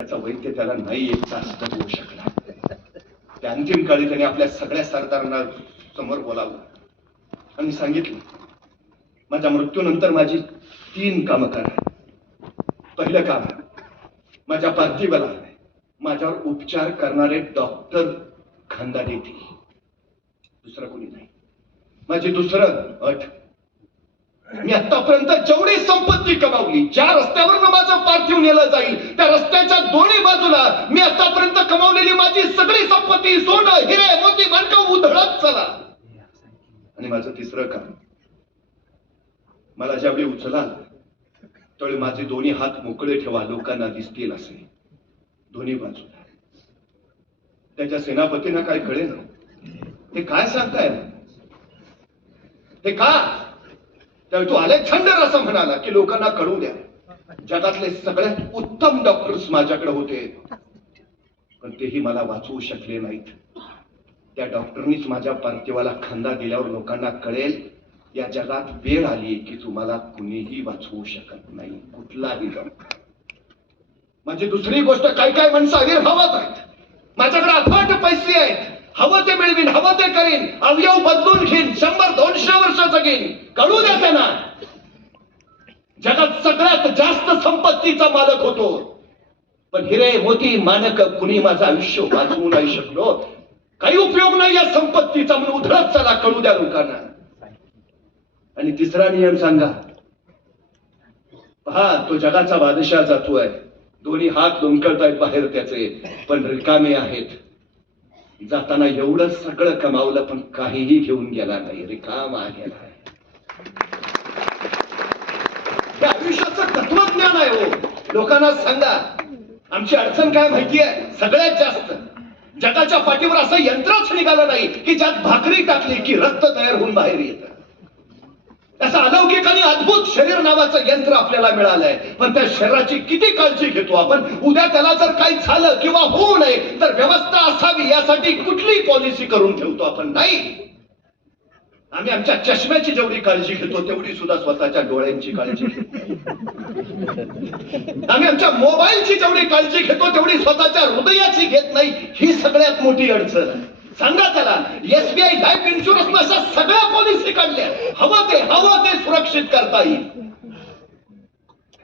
त्याचा वैद्य त्याला नाही एक तास जगवू शकला. त्या अंतिम काळी त्याने आपल्या सगळ्या सरदारांना समोर बोलावलं आणि सांगितलं, माझ्या मृत्यूनंतर माझी 3 कामं करा. पहिलं काम, माझ्या पार्थिवाला माझ्यावर उपचार करणारे डॉक्टर खांदा देतील, दुसरं कोणी नाही. माझी दुसरं अट, मी आतापर्यंत जेवढी संपत्ती कमावली, ज्या रस्त्यावरनं माझं पार्थिव नेलं जाईल त्या रस्त्याच्या दोन्ही बाजूला मी आतापर्यंत कमावलेली माझी सगळी संपत्ती, सोनं, हिरे, मोती, माणकं उधळत चला. आणि माझं तिसरं काम, मला ज्यावेळी उचलाल त्यावेळी माझे दोन्ही हात मोकळे ठेवा, लोकांना दिसतील असे, दोन्ही बाजूला. त्याच्या सेनापतींना काय कळेल, ते काय सांगताय, ते का? त्यावेळी तो अलेक्झांडर असं म्हणाला की लोकांना कळू द्या, जगातले सगळ्यात उत्तम डॉक्टर्स माझ्याकडे होते, पण तेही मला वाचवू शकले नाहीत. त्या डॉक्टरनीच माझ्या पार्थिवाला खांदा दिल्यावर लोकांना कळेल या जगात वेळ आली की तुम्हाला कुणीही वाचवू शकत नाही, कुठलाही डॉक्टर. म्हणजे दुसरी गोष्ट, काय काय माणसं आविर्भावात आहेत, माझ्याकडे अफाट पैसे आहेत, हवं ते मिळवीन, हवं ते करीन, अवयव बदलून घेईन, 100-200 वर्ष जगीन, कळू द्या त्यांना. जगात सगळ्यात जास्त संपत्तीचा मालक होतो, पण हिरे, मोती, माणक कुणी माझं आयुष्य वाचवू नाही शकलो. काही उपयोग नाही या संपत्तीचा, म्हणून उधळत चला, कळू द्या लोकांना. आणि तिसरा नियम सांगा, पहा तो जगाचा बादशाह जातोय, दोन्ही हात लोंबकळतायत बाहेर त्याचे, पण रिकामे आहेत. जाताना एवढं सगळं कमावलं पण काहीही घेऊन गेला नाही, रिकामा गेला. हे आयुष्याचं तत्वज्ञान आहे हो. लोकांना सांगा, आमची अडचण काय माहितीये, सगळ्यात जास्त जगाच्या पाठीवर असं यंत्रच निघालं नाही की ज्यात भाकरी टाकली की रक्त तयार होऊन बाहेर येतं. असं अलौकिक आणि अद्भुत शरीर नावाचं यंत्र आपल्याला मिळालंय, पण त्या शरीराची किती काळजी घेतो आपण. उद्या त्याला जर काही झालं किंवा होऊ नये तर व्यवस्था असावी यासाठी कुठली पॉलिसी करून ठेवतो आपण? नाही. आम्ही आमच्या चष्म्याची जेवढी काळजी घेतो तेवढी सुद्धा स्वतःच्या डोळ्यांची काळजी घेतो. आम्ही आमच्या मोबाईलची जेवढी काळजी घेतो तेवढी स्वतःच्या हृदयाची घेत नाही. ही सगळ्यात मोठी अडचण आहे. सांगा त्याला, एसबीआय लाईफ इन्शुरन्स अशा सगळ्या पॉलिसी काढल्या, हवं ते सुरक्षित करता येईल.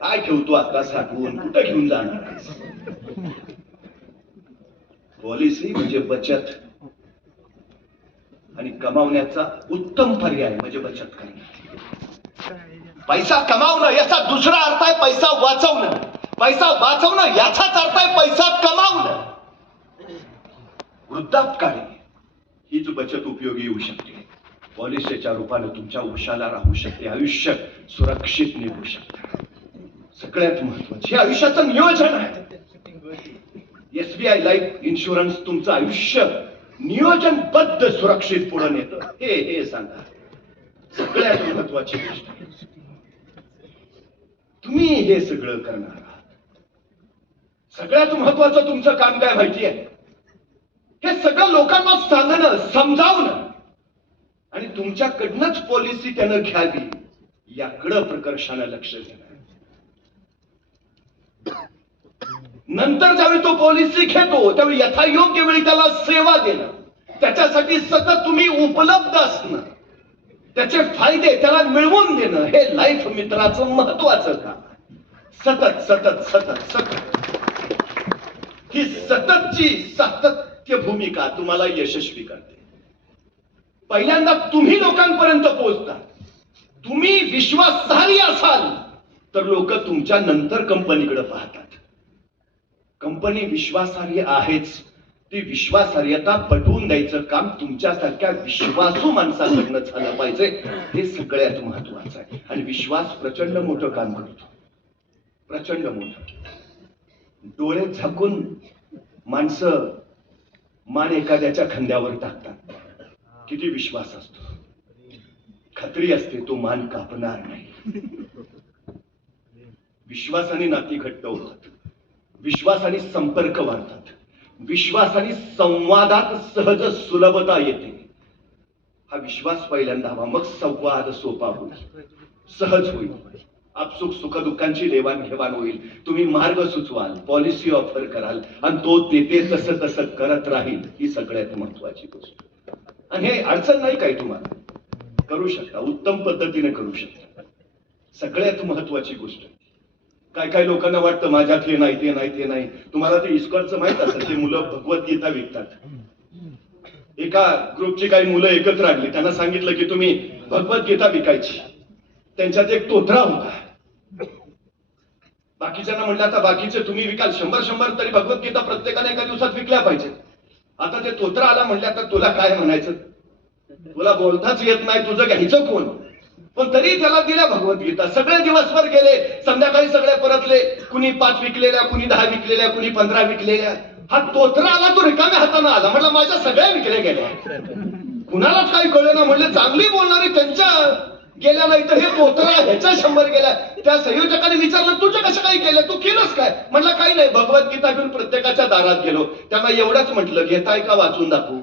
काय ठेवतो आता साठवून, कुठं घेऊन जाणार? पॉलिसी म्हणजे बचत, आणि कमावण्याचा उत्तम पर्याय म्हणजे बचत करणे. पैसा कमावणं याचा दुसरा अर्थ आहे पैसा वाचवणं. पैसा वाचवणं याचाच अर्थ आहे पैसा कमावणं. वृद्धापकाळी हीच बचत उपयोगी येऊ शकते, पॉलिसीच्या रूपाने तुमच्या उशाला राहू शकते, आयुष्य सुरक्षित निघू शकते. सगळ्यात महत्वाचे हे आयुष्याचं नियोजन आहे. एसबीआय लाईफ इन्शुरन्स तुमचं आयुष्य नियोजनबद्ध सुरक्षित पुढे नेतं. हे सांगा, सगळ्यात महत्वाची गोष्ट. तुम्ही हे सगळं करणार आहात. सगळ्यात महत्वाचं तुमचं काम काय माहितीये? हे सगळं लोकांना सांगणं, समजावणं, आणि तुमच्याकडनंच पॉलिसी त्यानं घ्यावी याकडं प्रकर्षानं लक्ष देणं. नंतर ज्यावेळी तो पॉलिसी घेतो त्यावेळी यथायोग्य वेळी त्याला सेवा देणं, त्याच्यासाठी सतत तुम्ही उपलब्ध असणं, त्याचे फायदे त्याला मिळवून देणं, हे लाईफ मित्राचं महत्वाचं काम. सतत सतत सतत सतत ही सततची सातत्य भूमिका तुम्हाला यशस्वी करते. पहिल्यांदा तुम्ही लोकांपर्यंत पोहोचता. तुम्ही विश्वासार्ह असाल तर लोक तुमच्या नंतर कंपनीकडे पाहतात. कंपनी विश्वासार्ह आहेच, ती विश्वासार्हता पटवून द्यायचं काम तुमच्यासारख्या विश्वासू माणसाकडनं झालं पाहिजे. हे सगळ्यात महत्वाचं आहे. आणि विश्वास प्रचंड मोठं काम करतो, प्रचंड मोठं. डोळे झाकून माणसं मान एखाद्याच्या खांद्यावर टाकतात. किती विश्वास असतो, खात्री असते तो मान कापणार नाही. विश्वासाने नाती घट्ट होतात, विश्वासाने संपर्क वाढतात, विश्वासाने संवादात सहज सुलभता येते. हा विश्वास पहिल्यांदा हवा, मग संवाद सोपा होईल, सहज होईल, आपसुक सुखदुःखांची देवाणघेवाण होईल, तुम्ही मार्ग सुचवाल, पॉलिसी ऑफर कराल आणि तो देते तसं तसं करत राहील. ही सगळ्यात महत्वाची गोष्ट. आणि हे अडचण नाही काही, तुम्हाला करू शकता, उत्तम पद्धतीने करू शकता. सगळ्यात महत्वाची गोष्ट. काय काय लोकांना वाटतं माझ्यात हे नाही ते नाही ते नाही. तुम्हाला ते इस्कॉनचं माहित असेल, ते मुलं भगवद्गीता विकतात. एका ग्रुपची काही मुलं एकत्र आणली, त्यांना सांगितलं की तुम्ही भगवद्गीता विकायची. त्यांच्यात एक तोत्रा होता. बाकीच्यांना म्हणलं आता बाकीचे तुम्ही विकाल, 100 तरी भगवद्गीता प्रत्येकाने एका दिवसात विकल्या पाहिजे. आता ते तोत्रा आला, म्हणले आता तुला काय म्हणायचं, तुला बोलताच येत नाही, तुझं घ्यायचं कोण. पण तरी त्याला दिल्या भगवद्गीता. सगळे दिवसभर गेले, संध्याकाळी सगळे परतले. कुणी 5 विकलेल्या, कुणी 10 विकलेल्या, कुणी 15 विकलेल्या. हा तोत्रा आला, तो रिकाम्या हाताने आला. म्हटलं माझ्या सगळ्या विकल्या गेल्या. कुणालाच काही कळलं ना. म्हणले चांगली बोलणारी त्यांच्या गेल्या, नाही तर हे तोत्रा ह्याच्या 100 गेल्या. त्या संयोजकाने विचारलं तुझं कसं काही केलं, तू केलंस काय. म्हटलं काही नाही, भगवद्गीता घेऊन प्रत्येकाच्या दारात गेलो. त्यांना एवढंच म्हटलं, घेताय का वाचून दाखवू.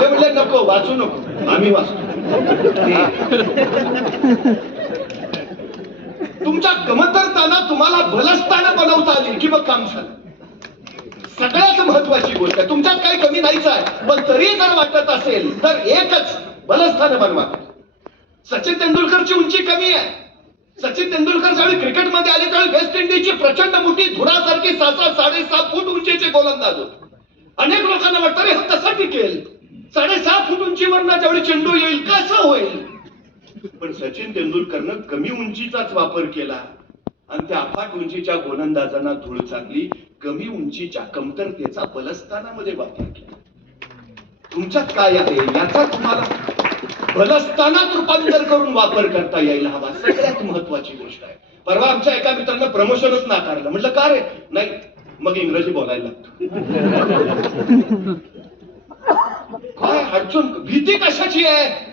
ते म्हणले नको, वाचू नको, आम्ही वाचतो. तुमच्या कमतरताना तुम्हाला बलस्थान बनवता आली की मग काम झालं. सगळ्यात महत्वाची गोष्ट आहे. तुमच्यात काही कमी नाहीच आहे, पण तरी जर वाटत असेल तर एकच बलस्थान बनवा. सचिन तेंडुलकरची उंची कमी आहे. सचिन तेंडुलकर ज्यावेळी क्रिकेटमध्ये आले त्यावेळी वेस्ट इंडिजची प्रचंड मोठी धुरासारखी 6.5 फूट उंचीचे गोलंदाज होते. अनेक लोकांना वाटतं रे हा कसा टिकेल, 6.5 फूट उंचीवरनं ज्यावेळी चेंडू येईल कसं होईल. पण सचिन तेंडुलकरनं कमी उंचीचाच वापर केला आणि त्या अफाट उंचीच्या गोलंदाजांना धूळ चाकली. कमी उंचीच्या कमतरतेचा बलस्थानामध्ये वापर केला. तुमच्यात काय आहे याचा तुम्हाला बलस्थानात रूपांतर करून वापर करता यायला हवा. सगळ्यात महत्वाची गोष्ट आहे. परवा आमच्या एका मित्रानं प्रमोशनच नाकारलं. म्हटलं का रे. नाही, मग इंग्रजी बोलायला लागतो. काय अडचण, भीती कशाची आहे.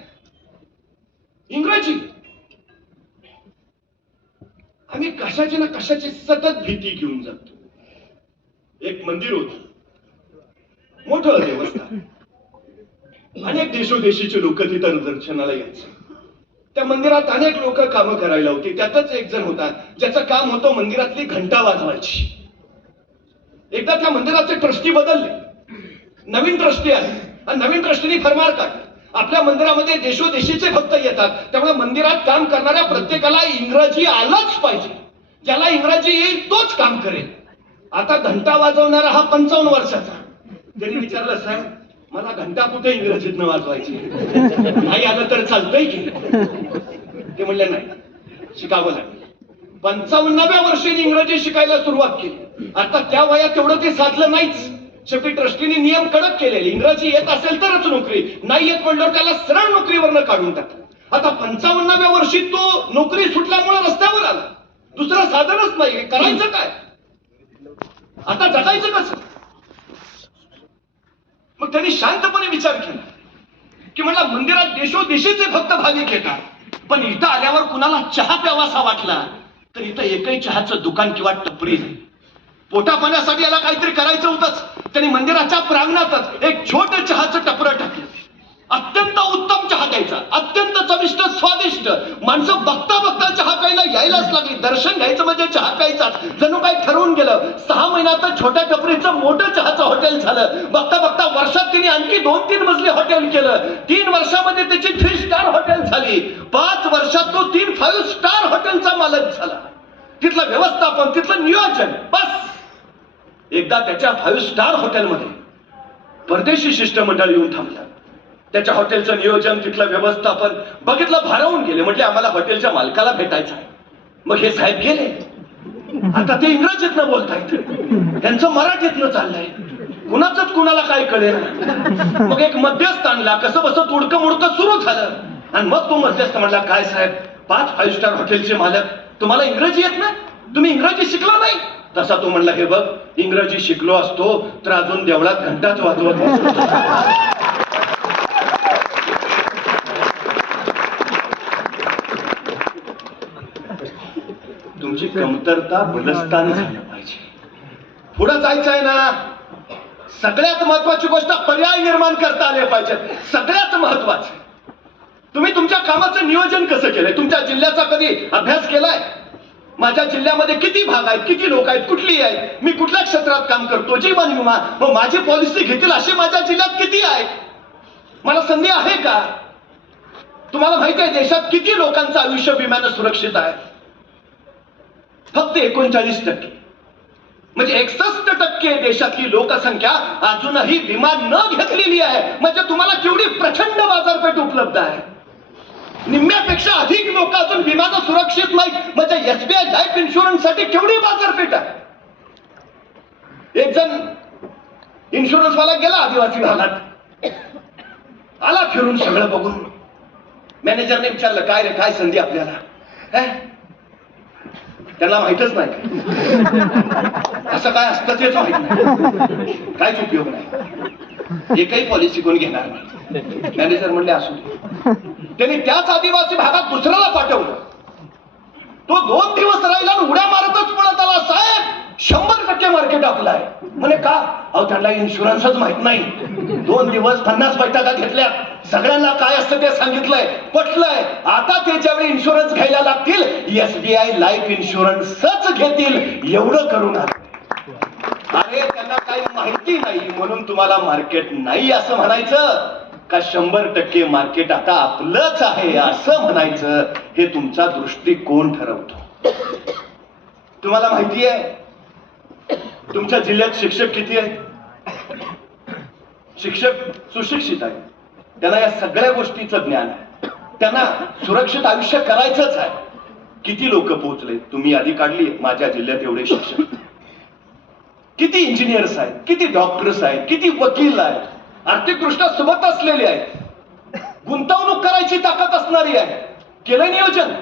इंग्रजी. आम्ही कशाची ना कशाची सतत भीती घेऊन जातो. एक मंदिर होत, मोठं देवस्थान. अनेक देशोदेशीचे लोक तिथं दर्शनाला यायचे. त्या मंदिरात अनेक लोक कामं करायला होती. त्यातच एक जण होता ज्याचं काम होतं मंदिरातली घंटा वाजवायची. एकदा त्या मंदिराचे ट्रस्टी बदलले, नवीन ट्रस्टी आले आणि नवीन ट्रस्टीने फरमान काढला आपल्या मंदिरामध्ये देशोदेशीचे भक्त येतात, त्यामुळे मंदिरात काम करणाऱ्या प्रत्येकाला इंग्रजी आलंच पाहिजे. ज्याला इंग्रजी येईल तोच काम करेल. आता घंटा वाजवणारा हा 55 वर्षाचा. त्यांनी विचारलं साहेब मला घंटा कुठे इंग्रजीतनं वाजवायची, नाही आलं तर चालतंय की. ते म्हणले नाही, शिकावं लागेल. 55व्या वर्षी इंग्रजी शिकायला सुरुवात केली. आता त्या वयात तेवढं ते साधलं नाहीच. शेवटी ट्रस्टीने नियम कडक केलेले, इंग्रजी येत असेल तरच नोकरी, नाही येत म्हणल्यावर त्याला सरळ नोकरीवरनं काढून टाकलं. आता 55व्या वर्षी तो नोकरी सुटल्यामुळे रस्त्यावर आला. दुसरं साधनच नाही, करायचं काय, आता जगायचं कसं. मग त्यांनी शांतपणे विचार केला की म्हणला मंदिरात देशोदेशीचे भक्त भाविक येतात, पण इथं आल्यावर कुणाला चहा प्यावासा वाटला तर इथं एकही चहाचं दुकान किंवा टपरी नाही. पोटा पाण्यासाठी याला काहीतरी करायचं होतंच. त्यांनी मंदिराच्या प्रांगणातच एक छोटं चहाचं टपरं टाकलं. अत्यंत उत्तम चहा द्यायचा, अत्यंत चविष्ट स्वादिष्ट. माणसं बघता बघता चहा प्यायला यायलाच लागली. दर्शन घ्यायचं म्हणजे चहा प्यायचा, जणू काही ठरवून गेलं. 6 महिन्यात छोट्या टपरीचं मोठं चहाचं हॉटेल झालं. बघता बघता वर्षात तिने आणखी 2-3 मजली हॉटेल केलं. 3 वर्षामध्ये त्याची 3 स्टार हॉटेल झाली. 5 वर्षात तो 3 5 स्टार हॉटेलचा मालक झाला. तिथलं व्यवस्थापन, तिथलं नियोजन, बस. एकदा त्याच्या 5 स्टार हॉटेलमध्ये परदेशी शिष्टमंडळ येऊन थांबलं. त्याच्या हॉटेलचं नियोजन, तिथलं व्यवस्थापन बघितलं, भारावून गेले. म्हटले आम्हाला हॉटेलच्या मालकाला भेटायचं आहे. मग हे साहेब गेले. आता ते इंग्रजीतनं बोलतायत, त्यांचं मराठीतनं चाललंय. कुणाचंच कुणाला काय कळेना. मग एक मध्यस्थ आणला, कसं बसं तुडकं मुडकं सुरू झालं. आणि मग तो मध्यस्थ म्हणला काय साहेब 5 स्टार हॉटेलचे मालक, तुम्हाला इंग्रजी येत ना, तुम्ही इंग्रजी शिकला नाही. तसा तो म्हणला हे बघ, इंग्रजी शिकलो असतो तर अजून देवळात घंटाच वाजवत असतो. तुमची कमतरता बलस्थान झालं पाहिजे. पुढे जायचं आहे ना, सगळ्यात महत्वाची गोष्ट पर्याय निर्माण करता आले पाहिजेत. सगळ्यात महत्वाचं तुम्ही तुमच्या कामाचं नियोजन कसं केलंय? तुमच्या जिल्ह्याचा कधी अभ्यास केलाय? माझ्या जिल्ह्यामध्ये किती भाग आहेत, किती लोक आहेत, कुठली आहेत, मी कुठल्या क्षेत्रात काम करतो, जीवन विमा व माझी पॉलिसी घेतील असे माझ्या जिल्ह्यात किती आहेत? मला संधी आहे का? तुम्हाला माहिती आहे देशात किती लोकांचं आयुष्य विम्यानं सुरक्षित आहे? फक्त 39%. म्हणजे 61% देशातली लोकसंख्या अजूनही विमा न घेतलेली आहे. म्हणजे तुम्हाला केवढी प्रचंड बाजारपेठ उपलब्ध आहे. निम्म्यापेक्षा अधिक लोक अजून विम्यानं सुरक्षित नाही. म्हणजे एसबीआय लाईफ इन्शुरन्स साठी केवढी बाजारपेठ आहे. एक जण इन्शुरन्स वाला गेला आदिवासी भागात, आला फिरून सगळं बघून. मॅनेजरने विचारलं काय रे, काय संधी आपल्याला? त्यांना माहितच नाही असं काय असतं तेच माहित नाही, काहीच उपयोग नाही, एकही पॉलिसी कोणी घेणार नाही. मॅनेजर म्हणले असू दे. त्यांनी त्याच आदिवासी भागात दुसऱ्याला पाठवलं. तो 2 दिवस राहिला आणि उड्या मारतच पळत आला, साहेब 100% मार्केट आपलं आहे. म्हणे का? अहो त्यांना इन्शुरन्सच माहित नाही. 2 दिवस 50 बैठका घेतल्या, सगळ्यांना काय असतं ते सांगितलंय, पटलंय. आता ते ज्यावेळी इन्शुरन्स घ्यायला लागतील एसबीआय लाईफ इन्शुरन्सच घेतील एवढं करून आले. अरे त्यांना काही माहिती नाही म्हणून तुम्हाला मार्केट नाही असं म्हणायचं का 100% मार्केट आता आपलंच आहे असं म्हणायचं? हे तुमचा दृष्टिकोन ठरवतो. तुम्हाला माहिती आहे तुमच्या जिल्ह्यात शिक्षक किती आहेत? शिक्षक सुशिक्षित आहेत, त्यांना या सगळ्या गोष्टीचं ज्ञान आहे, त्यांना सुरक्षित आयुष्य करायचंच आहे. किती लोक पोहोचले? तुम्ही यादी काढली माझ्या जिल्ह्यात एवढे शिक्षक. किती इंजिनियर्स आहेत, किती डॉक्टर्स आहेत, किती वकील आहेत, आर्थिकदृष्ट्या सोबत असलेले आहेत, गुंतवणूक करायची ताकद असणारी आहे, केलं नियोजन.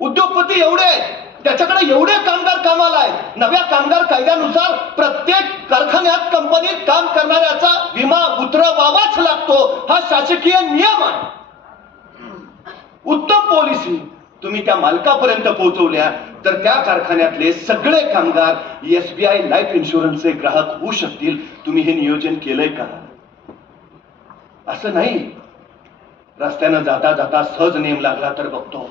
उद्योगपती एवढे आहेत, त्याच्याकडे एवढे कामगार कामाला आहेत. नव्या कामगार कायद्यानुसार प्रत्येक कारखान्यात कंपनीत काम करणाऱ्याचा विमा उतरवावाच लागतो, हा शासकीय नियम आहे. उत्तम पॉलिसी तुम्ही त्या मालकापर्यंत पोहोचवल्या तर त्या कारखान्यातले सगळे कामगार एसबीआय लाईफ इन्शुरन्सचे ग्राहक होऊ शकतील. तुम्ही हे नियोजन केलंय का? असं नाही रस्त्यानं जाता जाता सहज नेम लागला तर बघतो,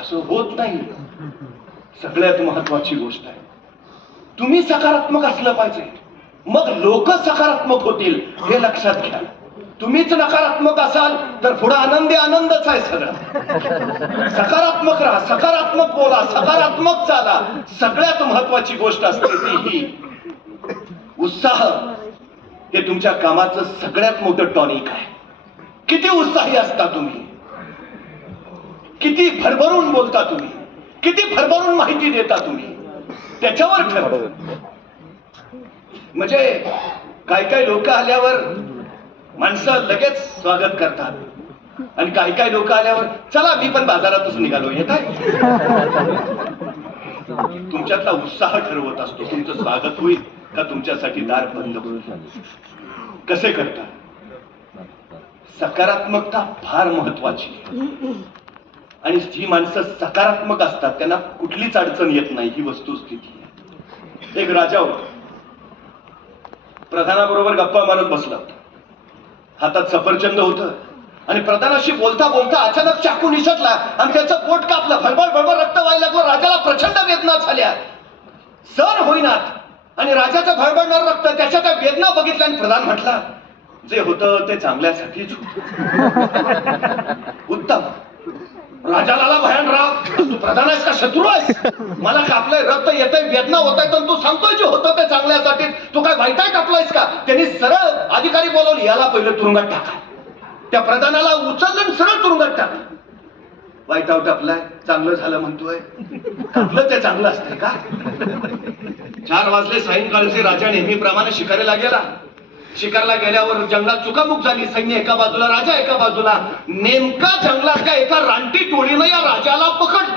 असं होत नाही. सगळ्यात महत्वाची गोष्ट आहे तुम्ही सकारात्मक असलं पाहिजे, मग लोक सकारात्मक होतील हे लक्षात घ्या. तुम्हीच नकारात्मक असाल तर पुढे आनंदी आनंदच आहे सगळं. सकारात्मक राहा, सकारात्मक बोला, सकारात्मक चाला. सगळ्यात महत्वाची गोष्ट असते ती ही उत्साह. हे तुमच्या कामाचं सगळ्यात मोठं टॉनिक आहे. किती उत्साही असता तुम्ही, किती भरभरून बोलता तुम्ही, किती भरभरून माहिती देता तुम्ही, त्याच्यावर ठरतं. म्हणजे काही काही लोक आल्यावर माणसं लगेच स्वागत करतात आणि काही काही लोक आल्यावर चला मी पण बाजारातच निघालो, येत आहे. तुमच्यातला उत्साह ठरवत असतो तुमचं स्वागत होईल का तुमच्यासाठी दार बंद होईल. कसे करता? सकारात्मकता फार महत्वाची. आणि जी माणसं सकारात्मक असतात त्यांना कुठलीच अडचण येत नाही, ही वस्तुस्थिती आहे. एक राजा होता, प्रधानाबरोबर गप्पा मारत बसला, हातात सफरचंद होतं आणि प्रधानाशी बोलता बोलता अचानक चाकू निसटला आणि त्याचं पोट कापलं. भडभड भडभड रक्त व्हायला लागलं. राजाला प्रचंड वेदना झाल्या, सण होईनात आणि राजाचं भडभडणारं रक्त, त्याच्या त्या वेदना बघितल्या आणि प्रधान म्हटला जे होतं ते चांगल्यासाठीच होतं. उत्तम. राजाला भयान राग, तू प्रधान आहेस का शत्रू आहेस? मला कापलंय, रक्त येतंय, वेदना होत आहे, तर तू सांगतोय जे होतं ते चांगल्यासाठी, तू काय वाईटाय कापलायस का? त्यांनी सरळ अधिकारी बोलवले, याला पहिलं तुरुंगात टाका. त्या प्रधानाला उचललं सरळ तुरुंगात टाकलं. वाईटाव टाकलाय, चांगलं झालं म्हणतोय, कापलं ते चांगलं असतंय का? 4 वाजले सायंकाळचे. राजा नेहमीप्रमाणे शिकारीला गेला. शिकारला गेल्यावर जंगलात चुकामुक झाली. सैन्य एका बाजूला, राजा एका बाजूला. नेमका जंगलातल्या एका रानटी टोळीनं या राजाला पकडला.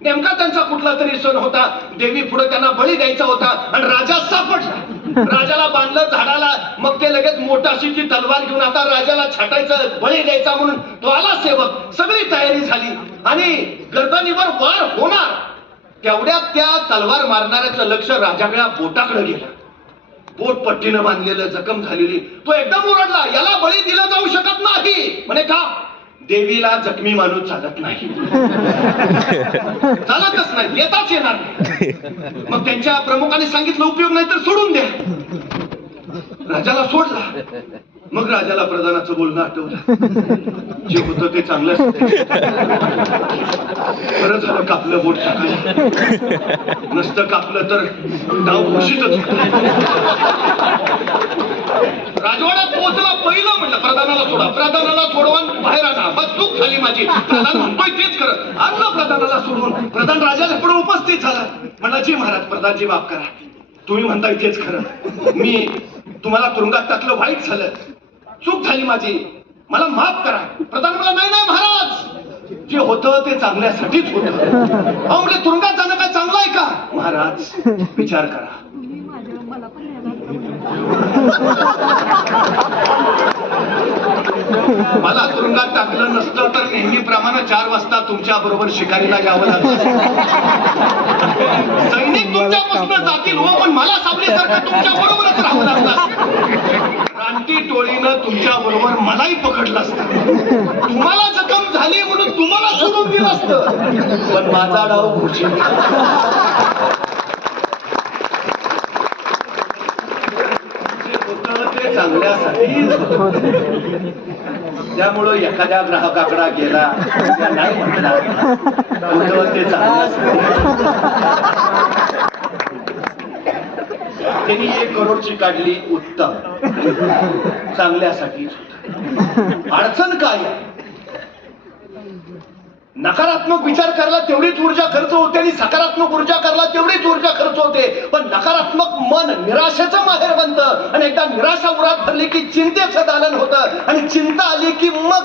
नेमका त्यांचा कुठला तरी सण होता, देवी पुढे त्यांना बळी द्यायचा होता आणि राजा सापडला. राजाला बांधलं झाडाला, मग ते लगेच मोठाशी ती तलवार घेऊन आता राजाला छाटायचं, बळी द्यायचा म्हणून तो आला सेवक. सगळी तयारी झाली आणि गर्दनीवर वार होणार तेवढ्यात त्या तलवार मारणाऱ्याचं लक्ष राजाकडे बोटाकडे गेलं. बोट पट्टीनं बांधलेलं, जखम झालेली. तो एकदम ओरडला, याला बळी दिला जाऊ शकत नाही. म्हणे का? देवीला जखमी माणूस चालत नाही. चालतच नाही, येताच येणार नाही. मग त्यांच्या प्रमुखाने सांगितलं, उपयोग नाही तर सोडून द्या. राजाला सोडला. मग राजाला प्रधानाचं बोलणं आठवलं. जे होतं ते चांगलं बरं झालं कापलं बोट टाकलं. नसतं कापलं तर डाव घोषितच होतं. राजवाड्यात पोहोचला. पहिलं म्हणलं प्रधानाला सोडा. प्रधानाला सोडवा, बाहेर आणा. बस चूक झाली माझी. प्रधान म्हणतोय तेच खरं. आणलं प्रधानाला सोडून. प्रधान राजाच्या पुढे उपस्थित झाला. म्हणला, जी महाराज, प्रधानजी माफ करा. तुम्ही म्हणताय तेच खरं. मी तुम्हाला तुरुंगात टाकलं, वाईट झालं. चूक झाली माझी, मला माफ करा. प्रधान मला, नाही नाही महाराज, जे होतं ते चांगल्यासाठीच होतं. अहो म्हणजे तुरुंगात जाणं काय चांगलं आहे का? महाराज विचार करा. मला तुरुंगात टाकलं नसतं तर नेहमीप्रमाणे 4 वाजता तुमच्या बरोबर शिकारीला यावं लागलं. सैनिक तुमच्यापासून जातील हो, पण मला सावलीसारखं तुमच्या बरोबरच राहावं लागलं. रानटी टोळीनं तुमच्या बरोबर मलाही पकडलं असतं. तुम्हाला जखम झाली म्हणून तुम्हाला सोडून दिलं असतं, पण माझा डाव घोषित. ते चांगल्यासाठी. त्यामुळं एखाद्या ग्राहकाकडे गेला, नाही म्हटला ते चांगल्यासाठी. त्यांनी 1 करोडची काढली, उत्तम, चांगल्यासाठी. अडचण काय? नकारात्मक विचार करायला तेवढीच ऊर्जा खर्च होते आणि सकारात्मक ऊर्जा करायला तेवढीच ऊर्जा खर्च होते. पण नकारात्मक मन निराशेचं माहेर बनतं आणि एकदा निराशा उरात भरली की चिंतेचं दालन होतं आणि चिंता आली की मग